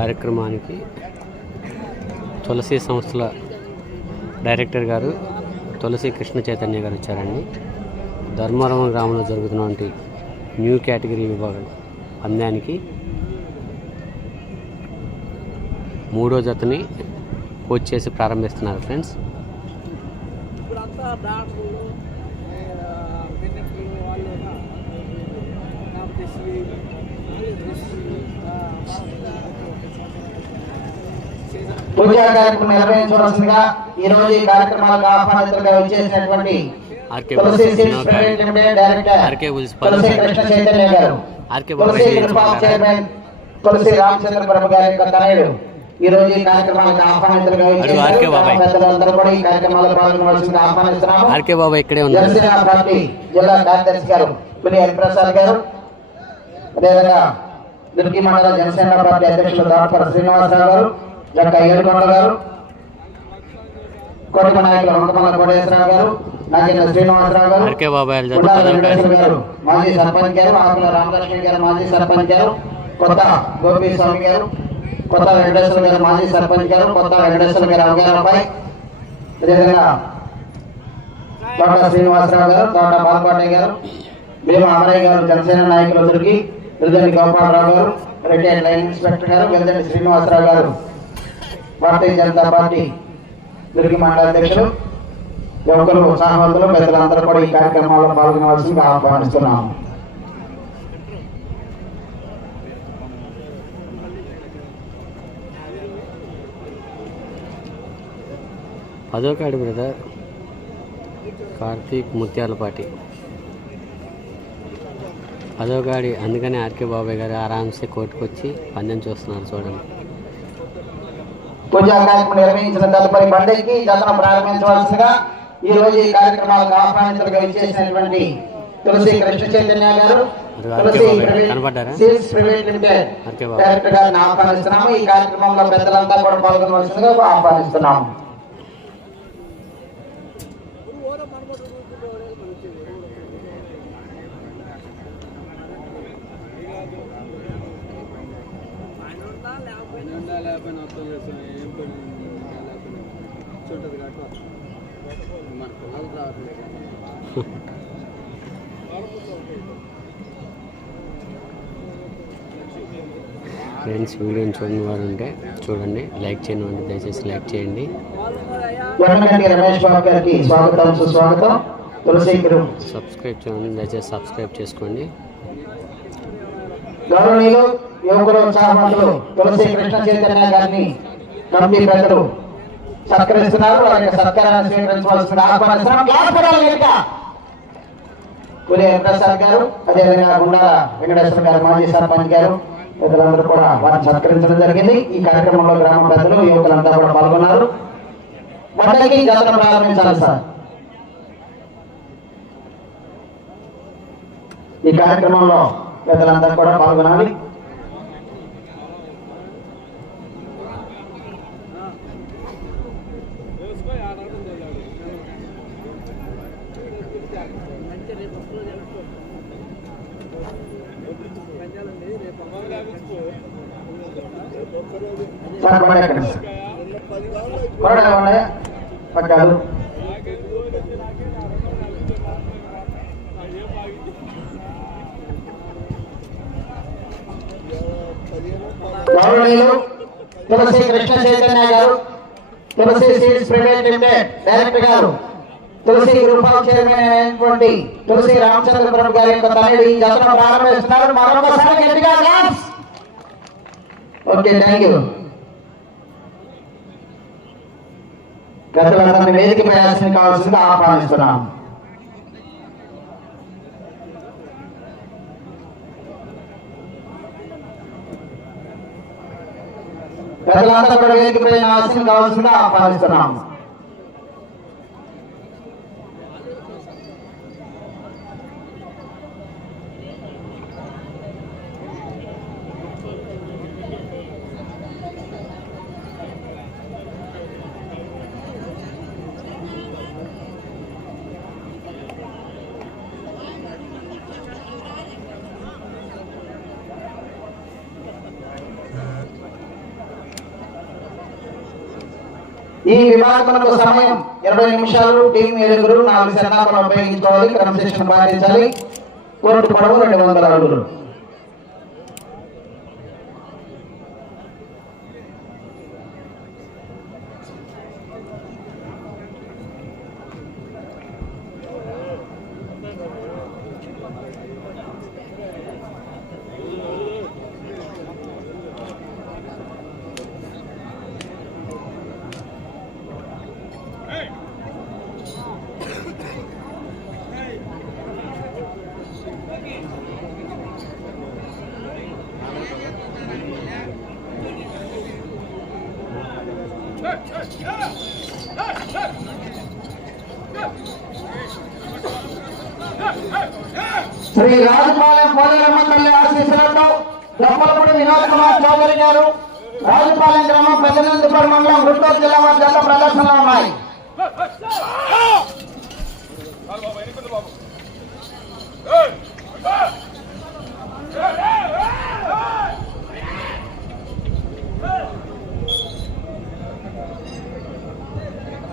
కార్యక్రమానికి తులసి సంస్థల డైరెక్టర్ గారు తులసి కృష్ణ చైతన్య గారు వచ్చారండి ధర్మవరం గ్రామంలో జరుగుతున్నటువంటి న్యూ కేటగిరీ విభాగం పందానికి మూడో జతని కోచ్ చేసి ప్రారంభిస్తున్నారు ఫ్రెండ్స్ వాళ్ళు పూజా కార్యక్రమం నిర్వహించవలసిందిగా ఈ రోజు ఈ కార్యక్రమాలకు ఆహ్వానితులుగా వచ్చేసినటువంటి RK Tulasi seeds private limited director RK ఉల్స్ Tulasi Krishna Chaitanya garu. RK Tulasi group of chairman Tulasi Ramachandra Prabhu గారి యొక్క తనయుడు. ఈ రోజు ఈ కార్యక్రమాలకు ఆహ్వానితులుగా అడుగు ఆర్కే వచ్చేసారు బాబాయ్. పెద్దలందరూ కూడా ఈ కార్యక్రమాల్లో పాల్గొనవలసిందిగా ఆహ్వానిస్తున్నాము. ఆర్కే బాబా ఇక్కడే ఉన్నారు. జనసేన పార్టీ జిల్లా కార్యదర్శి గారు పులి హరిప్రసాద్ గారు. అదేవిధంగా దుర్గి మండల జనసేన పార్టీ అధ్యక్షులు డాక్టర్ శ్రీనివాసరావు గారు. జక్క ఏడుకొండ గారు కోటక నాయకులు వంకమల్ల కోటేశ్వరరావు గారు నాగేంద్ర శ్రీనివాసరావు గారు ఆర్కే బాబాయ్ గుండా జరుగుతున్నారు వెంకటేశ్వర గారు మాజీ సర్పంచ్ గారు ఆకుల రామలక్ష్మి గారు మాజీ సర్పంచ్ గారు కొత్త గోపి స్వామి గారు కొత్త వెంకటేశ్వర గారు మాజీ సర్పంచ్ గారు కొత్త వెంకటేశ్వర గారు అవగాహనపై అదేవిధంగా తోట శ్రీనివాసరావు గారు తోట బాలపాటయ్య గారు భీమ అమరయ్య గారు జనసేన నాయకులు దొరికి వెల్దండి గోపాలరావు గారు రిటైర్డ్ లైన్ ఇన్స్పెక్టర్ గారు వెల్దండి శ్రీనివాసరావు గారు. భారతీయ జనతా పార్టీ దుర్గి మండల అధ్యక్షులు యువకులు ఉత్సాహవంతులు పెద్దలందరూ కూడా ఈ కార్యక్రమాల్లో పాల్గొనవలసిందిగా ఆహ్వానిస్తున్నాము పదో కాడి బ్రదర్ కార్తీక్ ముత్యాలపాటి పదో గాడి అందుకని ఆర్కే బాబాయ్ గారు ఆరామ్సే కోర్టుకు వచ్చి పందెం చూస్తున్నారు చూడండి. పూజా కార్యక్రమం నిర్వహించిన తదుపరి బండికి జతను ప్రారంభించవలసిందిగా ఈ రోజు ఈ కార్యక్రమాలకు ఆహ్వానితులుగా ఇచ్చేసినటువంటి తులసి కృష్ణ చైతన్య గారు తులసి ప్రైవేట్ లిమిటెడ్ డైరెక్టర్ గారిని ఆహ్వానిస్తున్నాము. ఈ కార్యక్రమంలో పెద్దలంతా కూడా పాల్గొనవలసిందిగా ఆహ్వానిస్తున్నాము లేకపోయినా లేకపోయినా వస్తుంది ఏం పని లేకపోయినా చూంటది కాబట్టి మన పిల్లలు రావట్లేదు. ఫ్రెండ్స్ వీడియోని చూడని వారు ఉంటే చూడండి. లైక్ చేయని వారు దయచేసి లైక్ చేయండి. సబ్స్క్రైబ్ చేయండి దయచేసి సబ్స్క్రైబ్ చేసుకోండి. గౌరవనీయులు యువకులు ఉత్సాహవంతులు తులసి కృష్ణ చైతన్య గారిని కమిటీ పెద్దలు. సత్కరిస్తున్నారు. వారి యొక్క సత్కారాన్ని స్వీకరించవలసిన ఆహ్వానిస్తున్నాం క్లాస్ లేక కులే పులి ప్రసాద్ గారు అదేవిధంగా గుండాల వెంకటేశ్వర గారు మాజీ సర్పంచ్ గారు ఇతరులందరూ కూడా వారిని సత్కరించడం జరిగింది. ఈ కార్యక్రమంలో గ్రామ పెద్దలు యువకులంతా కూడా పాల్గొన్నారు. మొదటికి జాతర ప్రారంభించాలి సార్. ఈ కార్యక్రమంలో పెద్దలందరూ కూడా పాల్గొనాలి. గౌరవనీయులు Tulasi Krishna Chaitanya garu Tulasi seeds private limited director garu Tulasi group of chairman అయినటువంటి తులసి రామచంద్ర ప్రభు గారి యొక్క తనయుడు ఈ జతను ప్రారంభిస్తున్నారు. మరొకసారి గట్టిగా claps. ఓకే థ్యాంక్ యూ గతంలో వేదిక ప్రయాసం కావాల్సిందిగా ఆహ్వానిస్తున్నాం. ప్రజలంతా కూడా వేదిక ఆశయం కావాల్సిందిగా ఆహ్వానిస్తున్నాము ఈ విభాగంలో సమయం ఇరవై నిమిషాలు టీం ఏడుగురు నాలుగు శరణాలను ఉపయోగించుకోవాలి క్రమశిక్షణ పాటించాలి. కోర్టు పొడవు రెండు వందల అడుగులు. శ్రీ రాజపాలెం పోలేరమ్మ తల్లి ఆశీస్సులతో దప్పలపూడి వినోద్ కుమార్ చౌదరి గారు రాజపాలెం గ్రామం పెద్దనందుపూడి మండలం గుంటూరు జిల్లా వారి జత ప్రదర్శనలో ఉన్నాయి.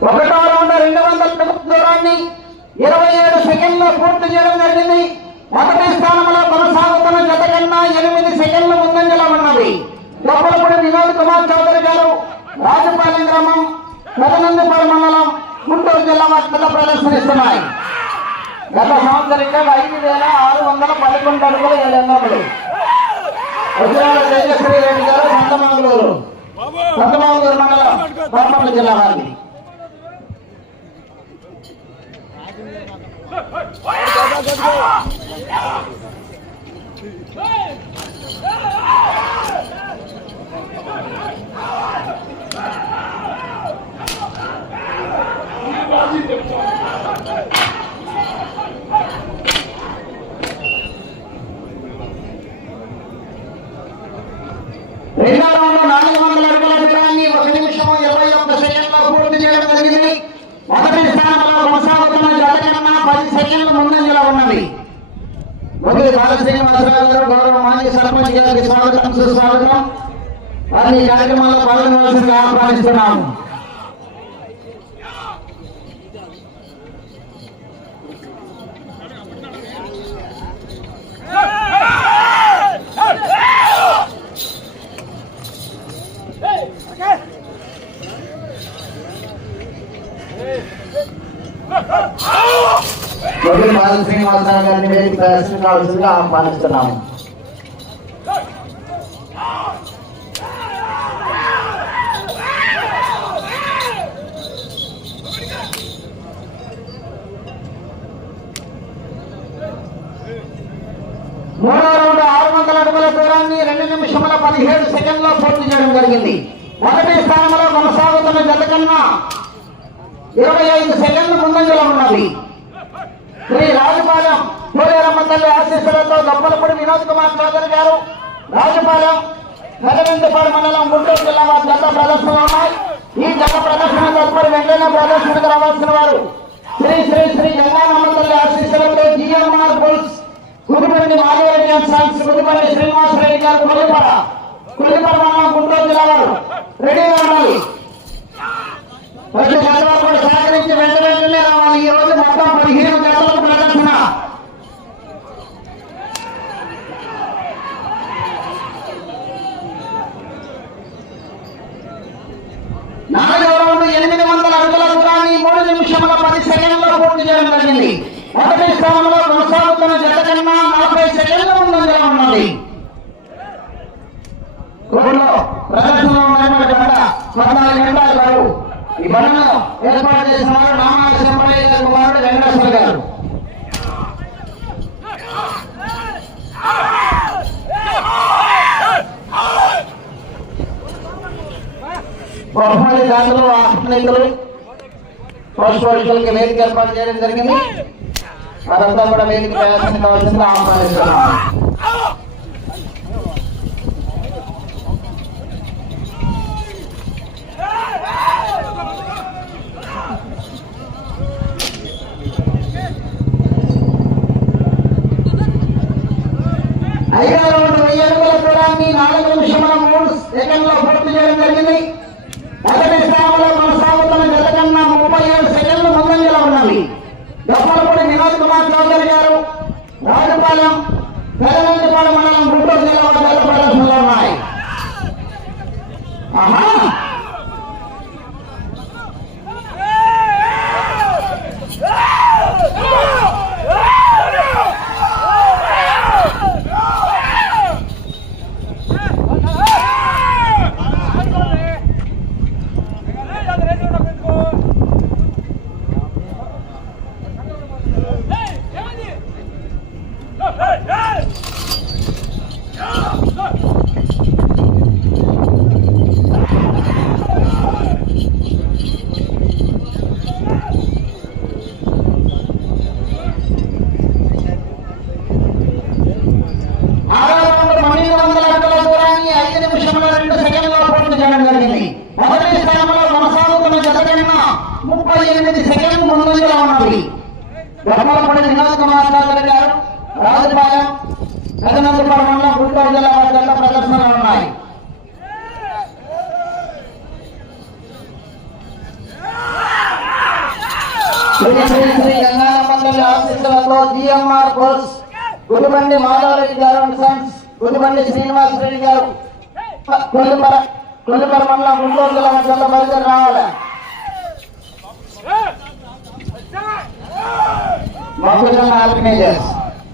ఒకటో రెండు వందల దూరాన్ని ఇరవై ఏడు సెకండ్లో పూర్తి చేయడం జరిగింది. మొదటి స్థానంలో కొనసాగుతున్న జత కన్నా ఎనిమిది సెకండ్ల ముందంజలో ఉన్నది. లోపలపూడి వినోద్ కుమార్ చౌదరి గారు రాజపాలెం గ్రామం పెదనందిపాడు మండలం గుంటూరు జిల్లా వద్ద ప్రదర్శనిస్తున్నాయి. గత సంవత్సరంగా ఐదు వేల ఆరు వందల పదకొండు అడుగుల ఏడు వందలు వజ్రాల తేజశ్వరి రెడ్డి గారు సంతమంగళూరు సంతమంగళూరు మండలం బాపట్ల జిల్లా వారిది రెండో రౌండ్ నాలుగు వందల అడుగుల దూరాన్ని ఒక నిమిషం ఇరవై ఒక్క సెకండ్లో పూర్తి చేయడం జరిగింది మొదటి స్థానంలో కొనసాగుతున్న జత కన్నా పది సెకండ్ల ముందంజలో ఉన్నది మొదటి బాలశ్రీనివాసరావు గారు గౌరవ మాజీ సర్పంచ్ గారికి స్వాగతం. సుస్వాగతం వారిని ఈ పాల్గొనవలసిందిగా ఆహ్వానిస్తున్నాము బాల శ్రీనివాసరావు గారిని వేదిక ఆహ్వానిస్తున్నాము మూడో రౌండ్ ఆరు వందల అడుగుల దూరాన్ని రెండు నిమిషముల పదిహేడు సెకండ్లో పూర్తి చేయడం జరిగింది. మొదటి స్థానంలో కొనసాగుతున్న జత కన్నా ఇరవై ఐదు సెకండ్ల ముందంజలో ఉన్నది. శ్రీ రాజపాలెం పోలేరమ్మ తల్లి ఆశీస్సులతో దప్పలపూడి వినోద్ కుమార్ చౌదరి గారు రాజపాలెం పెదవింటిపాడు మండలం గుంటూరు జిల్లా వారి జత ప్రదర్శనలు ఉన్నాయి. ఈ జత ప్రదర్శన తదుపరి వెంటనే ప్రదర్శనకు రావాల్సిన వారు శ్రీ శ్రీ శ్రీ గంగానమ్మ తల్లి ఆశీస్సులతో GMR bulls Kudipalli Madhavareddy and Kudipalli Srinivasareddy garu Kolipara Kolipara మండలం గుంటూరు జిల్లా వారు రెడీగా ఉండాలి వచ్చే జతలు కూడా సహకరించి వెంట వెంటనే రావాలి ఈ రోజు మొత్తం పదిహేను జతలకు ప్రదర్శన నాలుగవ రౌండ్ ఎనిమిది వందల అడుగుల దూరాన్ని మూడు నలభై సెకండ్లో పూర్తి చేయడం జరిగింది. మొదటి స్థానంలో కొనసాగుతున్న జత కన్నా నలభై సెకండ్ల ముందంజలో ఉన్నది. ఊళ్ళో ప్రదర్శనలో ఉన్నటువంటి పద్నాలుగు గంటల గారు ఈ బండను ఏర్పాటు చేసిన వారు నామాశంపయ్య గారు కుమారుడు వెంకటేశ్వర గారు. బహుమతి దాతలు పోస్ట్ వేదిక ఏర్పాటు చేయడం జరిగింది. వారంతా కూడా వేదిక ప్రదర్శన కావాల్సిందిగా ఆహ్వానిస్తున్నాం ఐదవ వెయ్యి అడుగుల దూరాన్ని నాలుగు నిమిషముల మూడు సెకండ్లో పూర్తి చేయడం జరిగింది. మొదటి స్థానంలో కొనసాగుతున్న ఉన్నవి గొప్పలపూడి వినోద్ కుమార్ చౌదరి గారు రాజపాలెం పెదనందిపాడు మండలం గుంటూరు జిల్లా వారి ప్రదర్శనలో ఉన్నాయి. ఆహా ఆరో రౌండ్ పన్నెండు వందల అడుగుల దూరాన్ని ఐదు నిమిషముల రెండు సెకండ్లలో పూర్తి చేయడం జరిగింది మొదటి స్థానంలో కొనసాగుతున్న జత కన్నా ముప్పై ఎనిమిది సెకండ్లు ముందంజలో ఉన్నవి బ్రహ్మలపూడి వినోద్ కుమార్ చౌదరి గారు రాజుపాలెం పెదనందుపాడు మండలం గుంటూరు జిల్లా వారి జత ఉన్నాయి. ఆశీస్సులతో జిఎంఆర్ బోస్ గుడిబండి మాధవరెడ్డి గారు సన్స్ గుడిబండి శ్రీనివాస్ రెడ్డి గారు కొల్లిపర కొల్లిపర మండలం గుంటూరు జిల్లా మధ్యలో బయలుదేరి రావాలి. మొక్కజొన్న ఆర్గనైజర్స్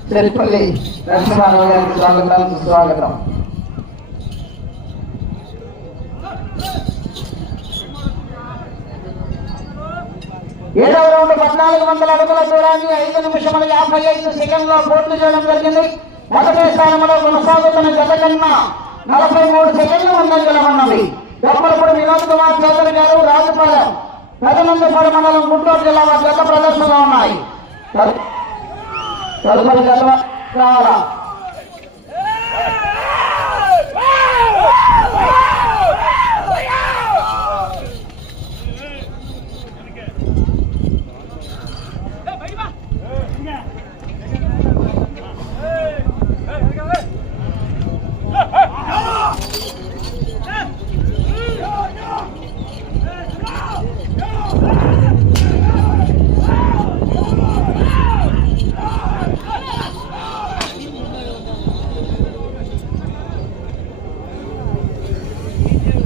తిరుపల్లి నరసింహారావు గారికి స్వాగతం. సుస్వాగతం ఏడవ రౌండ్ పద్నాలుగు వందల అడుగుల దూరాన్ని ఐదు నిమిషముల యాభై ఐదు సెకండ్లో పూర్తి చేయడం జరిగింది. మొదటి స్థానంలో కొనసాగుతున్న జత కన్నా నలభై మూడు సెకండ్లు ముందంజల ఉన్నది. గొప్పలపూడి వినోద్ కుమార్ చౌదరి గారు రాజుపాలెం పెదనందిపాడు మండలం గుంటూరు జిల్లా వారి జత ప్రదర్శనలో ఉన్నాయి. తదుపరి జత రావాలా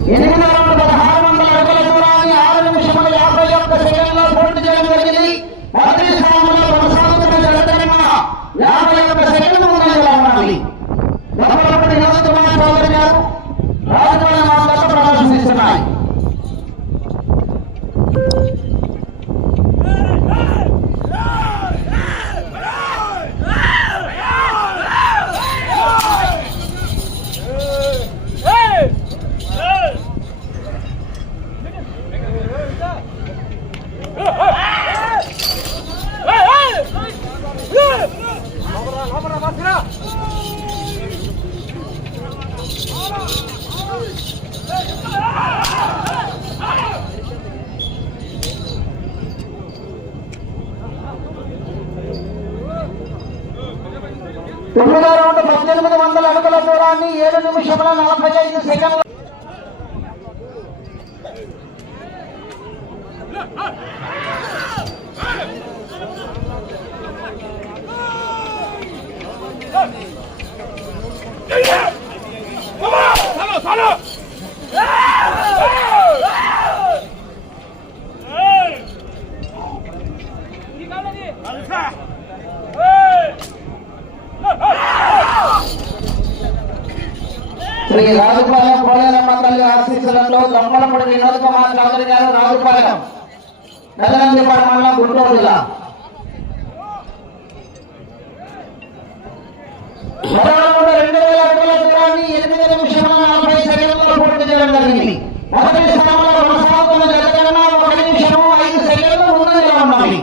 ఎనిమిది రౌండ్ పదహారు వందల అడుగుల దూరాన్ని ఆరు నిమిషముల యాభై ఒక్క సెకండ్లో పూర్తి చేయడం జరిగింది మొదటి స్థానంలో కొనసాగుతున్న జలధర్మ యాభై ఒక్క సెకండ్ ముందంజలో ఉన్నది గొప్పలపూడి వినోద్ కుమార్ చౌదరి గారు రాజపాలెం మార్గాల్లో ప్రదర్శనిస్తున్నాయి తొమ్మిదో రౌండ్ పద్దెనిమిది వందల అడుగుల దూరాన్ని ఏడు నిమిషముల నలభై ఐదు సెకండ్లు శ్రీ రాజుపాలెం పోలేరమ్మ తల్లి ఆశీస్సులతో దొమ్మలపూడి వినోద్ కుమార్ చౌదరి గారు రాజుపాలెం పెదనందిపాడు మండలం గుంటూరు జిల్లా. రెండు వేల అడుగుల దూరాన్ని ఎనిమిది నిమిషముల నలభై సెకండ్లలో పూర్తి చేయడం జరిగింది. మొదటి స్థానంలో కొనసాగుతున్న జత ఒక నిమిషము ఐదు సెకండ్లు ముందు ఉన్నాయి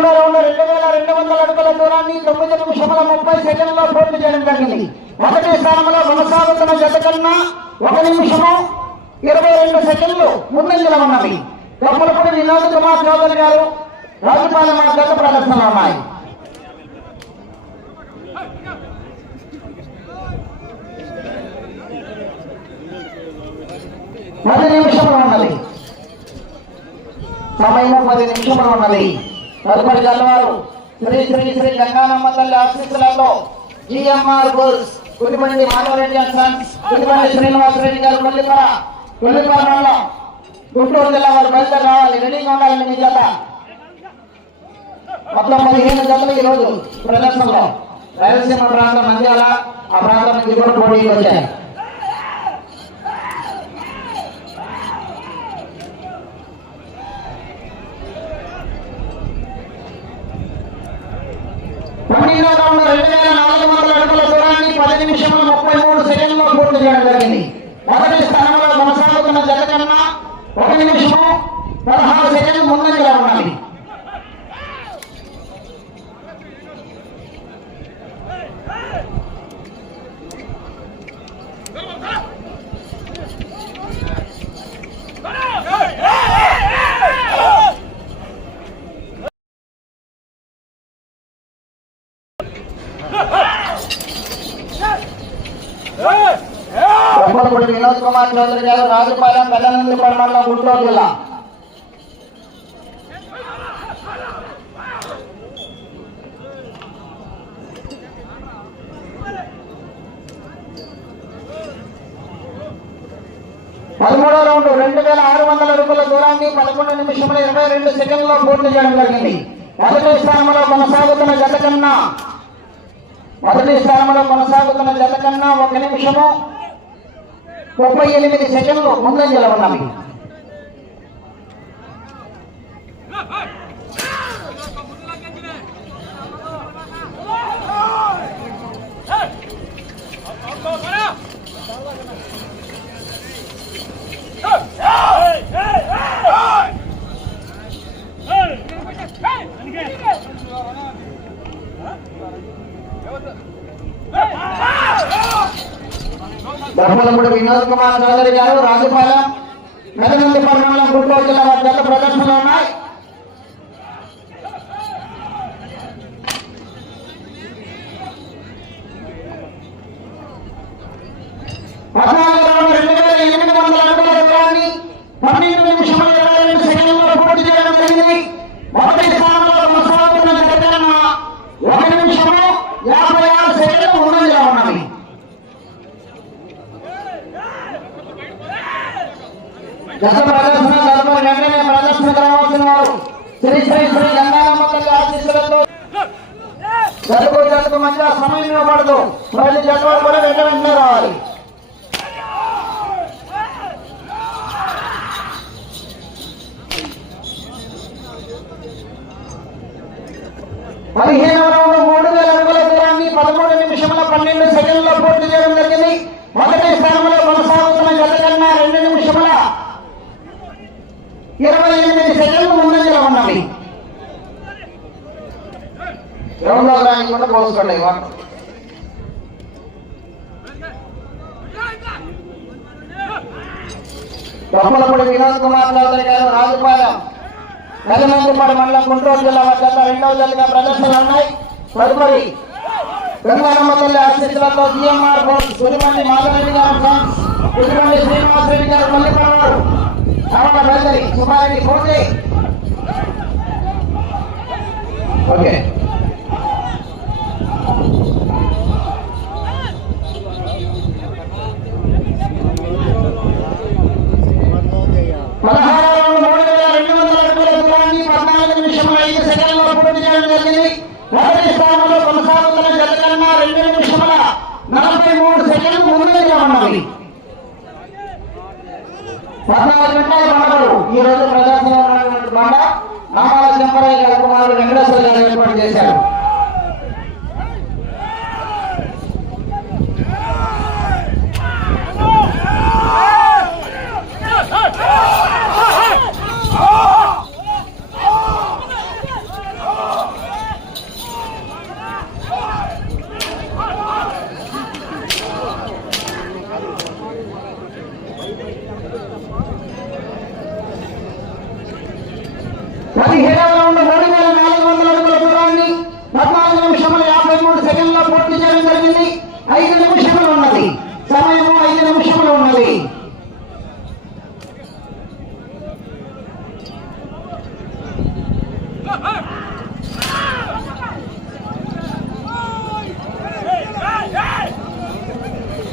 దూరంలో ఉన్న రెండు వేల రెండు వందల అడుగుల దూరాన్ని తొమ్మిది నిమిషముల ముప్పై సెకండ్లో పూర్తి చేయడం జరిగింది. మొదటి స్థానంలో కొనసాగుతున్న జత కన్నా ఒక నిమిషము ఇరవై రెండు సెకండ్లు ముందంజలో ఉన్నవి కొమ్మలపూడి వినోద్ కుమార్ చౌదరి గారు రాజుపాలెం జత ప్రదర్శనలు ఉన్నాయి. పది నిమిషములు ఉన్నది. సమయం పది నిమిషములు ఉన్నది. తదుపరి గల్లవారు శ్రీ శ్రీ శ్రీ గంగానమ్మ తల్లి ఆశీస్సులలో GMR bulls Kudibandi Madhavareddy and sons Kudibandi Srinivasareddy garu Kollipara Kollipara మండలం గుంటూరు జిల్లా వారు బయలుదేరి రావాలి రెడీగా ఉండాలి మీ జత మొత్తం పదిహేను జతలు ఈ రోజు ప్రదర్శనలో రాయలసీమ ప్రాంతం నంద్యాల ఆ ప్రాంతం నుంచి కూడా పోటీకి వచ్చాయి ఢిల్లీలో ఉన్న రెండు వేల నాలుగు వందల అడుగుల దూరాన్ని పది నిమిషముల ముప్పై మూడు సెకండ్లో పూర్తి చేయడం జరిగింది. మొదటి స్థానంలో కొనసాగుతున్న జత ఒక నిమిషము పదహారు సెకండ్ ముందంజలో ఉన్నది. కొమ్మలపూడి వినోద్ కుమార్ చౌదరి గారు రాజుపాలెం పెద్దనందిపాడు మండలం గుంటూరు జిల్లా పదమూడో రౌండ్ రెండు వేల ఆరు వందల అడుగుల దూరాన్ని పదకొండు నిమిషముల ఇరవై రెండు సెకండ్లో పూర్తి చేయడం జరిగింది. మొదటి స్థానంలో కొనసాగుతున్న జత కన్నా మొదటి స్థానంలో కొనసాగుతున్న జత కన్నా ఒక నిమిషము ముప్పై ఎనిమిది సెకండ్లు ముందంజలో ఉన్నవి ధర్మలపూడి వినోద్ కుమార్ చౌదరి గారు రాజుపాలెం మెదనంది మండలం గుంటూరు జిల్లా వారి ప్రదర్శనలు ఉన్నాయి పద్నాలుగు రౌండ్ రెండు వేల ఎనిమిది వందల అడుగుల దూరాన్ని పన్నెండు నిమిషముల ఇరవై రెండు సెకండ్లలో పూర్తి చేయడం జరిగింది మొదటి స్థానంలో కొనసాగుతున్న జత కన్నా ఒక నిమిషము యాభై ఆరు సెకండ్లు ముందంజలో ఉన్నవి దశ ప్రదర్శన ధర్మ వెంటనే ప్రదర్శన కావాల్సిన శ్రీ శ్రీ శ్రీ గంగారమ్మ తల్లి ఆశీస్సులతో జతకు జతకు మధ్య సమయం ఇవ్వబడదు ప్రతి జత కూడా వెంట వెంటనే రావాలి పదిహేనవ రౌండ్ మూడు వేల అడుగుల దూరాన్ని పదమూడు నిమిషముల పన్నెండు సెకండ్లో పూర్తి చేయడం జరిగింది మొదటి స్థానంలో కొనసాగుతున్న జత కన్నా రెండు నిమిషముల ఇరవై ఎనిమిది సెకండ్లు ముందంజలో ఉన్నవి. రెండో దానికి కూడా పోసుకోండి వాటర్ దొప్పలపూడి వినోద్ కుమార్ చౌదరి గారు రాజుపాలెం. నెలమందుపాడు మండలం గుంటూరు జిల్లా వద్ద రెండవ జతగా ప్రదర్శనలు ఉన్నాయి. తదుపరి గంగారమ్మ తల్లి ఆశీస్సులతో జిఎంఆర్ సురిమండి మాధవరెడ్డి గారు ఫ్రాన్స్ సురిమండి శ్రీనివాసరెడ్డి గారు మల్లిపడవారు రమణ బెల్దరి సుబ్బారెడ్డి కోటి ఓకే. స్థానంలో కొనసాగుతున్న జగన్ రెండు నిమిషముల నలభై మూడు సెకండ్లు ముందుగా ఉన్నవి పద్నాలుగు గంటల బండలు ఈ రోజు ప్రదర్శన ఉన్నటువంటి నామాల చెంపరయ్య గారి కుమారుడు వెంకటేశ్వర గారు ఏర్పాటు చేశారు.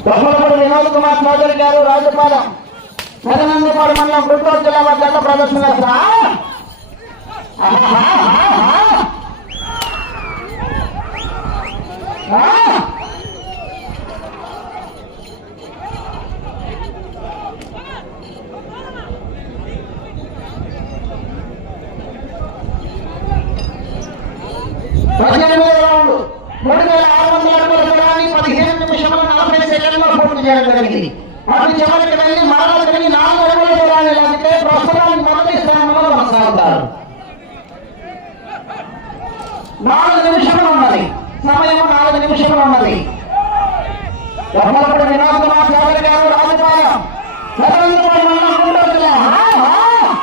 బొమ్మలపూడి వినోద్ కుమార్ చౌదరి గారు రాజపాలెం. పెదనందిపాడు మండలం గుంటూరు జిల్లా వద్ద ప్రదర్శన చేస్తున్నారు. ఆహా, ఆహా, ఆహా. ఆ! పద్దెనిమిదవ రౌండ్ మూడు వేల ఆరు వందల అడుగుల దూరాన్ని పదిహేను నిమిషముల నలభై సెకండ్లో పూర్తి చేయడం జరిగింది. అటు చివరికి వెళ్ళి మరలా తిరిగి నాలుగు అడుగుల దూరాన్ని లాగితే ప్రస్తుతానికి మొదటి స్థానంలో కొనసాగుతారు. నాలుగు నిమిషములు ఉన్నది. సమయం నాలుగు నిమిషములు ఉన్నది. బొమ్మలపూడి వినోద్ కుమార్ చౌదరి గారు రాజపాలెం పెదనందిపాడు మండలం గుంటూరు జిల్లా ఆ, ఆ.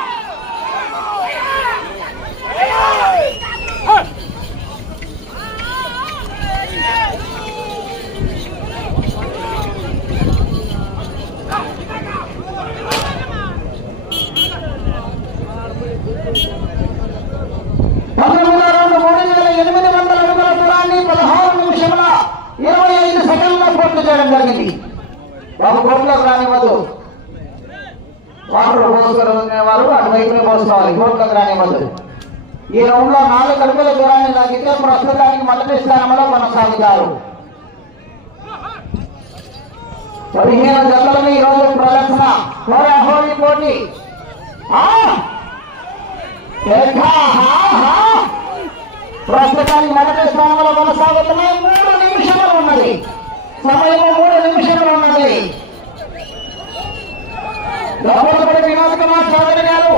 పంతొమ్మిది రెండు మూడు వేల ఎనిమిది వందల అడుగుల దూరాన్ని పదహారు నిమిషముల ఇరవై ఐదు సెకండ్లో పూర్తి చేయడం జరిగింది బాబు కోట్లోకి రానివ్వదు. వాటర్ పోసుకునే వారు అటువైపునే పోసుకోవాలి కోట్లోకి రానివ్వదు. ఈ రౌండ్లో నాలుగు అడుగుల దూరాన్ని లాగితే ప్రస్తుతానికి మొదటి స్థానంలో కొనసాగుతారు. పదిహేను జతలను ఈ రోజు ప్రదర్శన. హోరా హోరీ పోటీ. ప్రస్తుతానికి మొదటి స్థానంలో కొనసాగుతున్నాయి మూడు నిమిషాలు ఉన్నది. సమయము మూడు నిమిషములు ఉన్నది. లోపలపడి వినోద్ కుమార్ చౌదరి గారు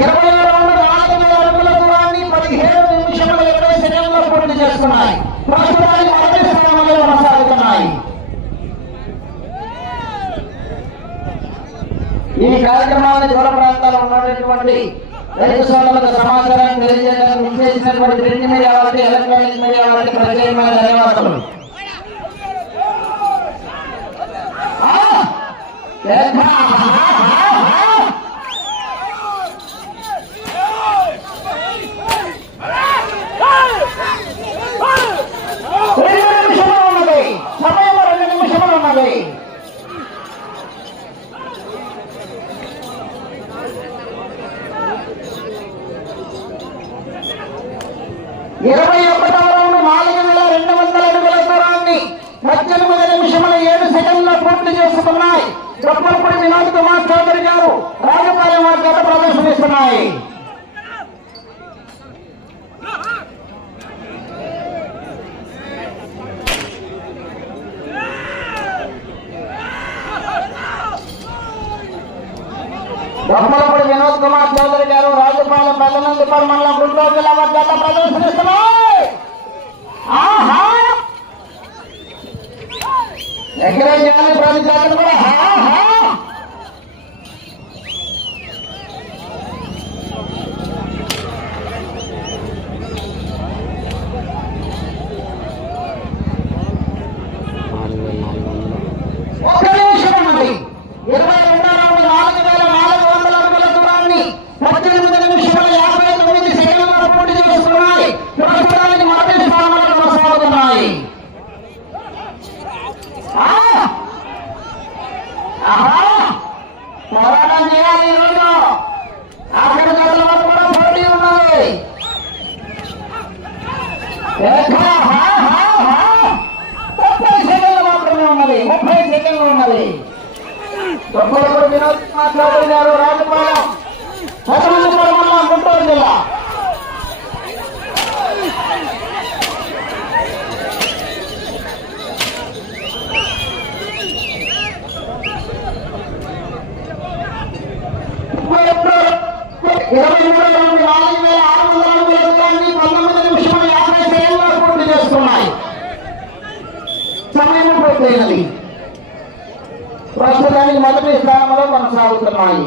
ఇరవై రెండు నాలుగు వేల అడుగుల దూరాన్ని పదిహేడు నిమిషంలో ఇరవై సెకండ్లో పూర్తి చేస్తున్నాయి ప్రస్తుతానికి మొదటి స్థానంలో కొనసాగుతున్నాయి. ఈ కార్యక్రమాన్ని దూర ప్రాంతాల్లో ఉన్నటువంటి రైతు సోదరులకు సమాచారాన్ని తెలియజేయడానికి విచ్చేసినటువంటి ప్రింట్ మీడియా వారికి ఎలక్ట్రానిక్ మీడియా వారికి ప్రత్యేకమైన ధన్యవాదాలు సమయం రెండు నిమిషములు ఉన్నది. ఇరవై ఒకటవ రౌండ్ నాలుగు వేల రెండు వందల అడుగుల దూరాన్ని పద్దెనిమిది నిమిషముల ఏడు సెకండ్ల పూర్తి చేసుకున్నాయి. గొప్పలపూడి వినోద్ కుమార్ చౌదరి గారు రాజపాలెం వారి గత ప్రదర్శనిస్తున్నాయి. బొమ్మలపూడి కుమార్ చౌదరి గారు రాజపాలెం పెద్దనందిపల్లి మండలం గుంటూరు జిల్లా వారి గత ప్రదర్శనిస్తున్నాయి ఆహా ఎక్కడేయాలి ప్రతి జాతర కూడా హా, హా. ఆరు వేల నాలుగు వందలు ఒక్క నిమిషం ఉన్నది ఇరవై రెండో రౌండ్ నాలుగు వేల నాలుగు వందల అడుగుల దూరాన్ని పద్దెనిమిది నిమిషముల యాభై తొమ్మిది సెకండ్ల పూర్తి చేసుకున్నాయి ప్రస్తుతానికి మొదటి స్థానంలో కొనసాగుతున్నాయి ఆ! ఆహా! పోరాటం చేయాలి ఈరోజు ఆఖరి గదుల కూడా పోటీ ఉన్నది ముప్పై సెకండ్లు మాత్రమే ఉన్నది. ముప్పై సెకండ్లు ఉన్నది వినోద్ మాట్లాడుతున్నారు రాజపాలెం హనుమంతపురం మండలం గుంటూరు జిల్లా ఇరవై మూడు రెండు నాలుగు వేల ఆరు వందల అడుగుల పంతొమ్మిది నిమిషం యాభై సెకండ్లు పూర్తి చేస్తున్నాయి సమయం పూర్తయినది ప్రస్తుతానికి మొదటి స్థానంలో కొనసాగుతున్నాయి.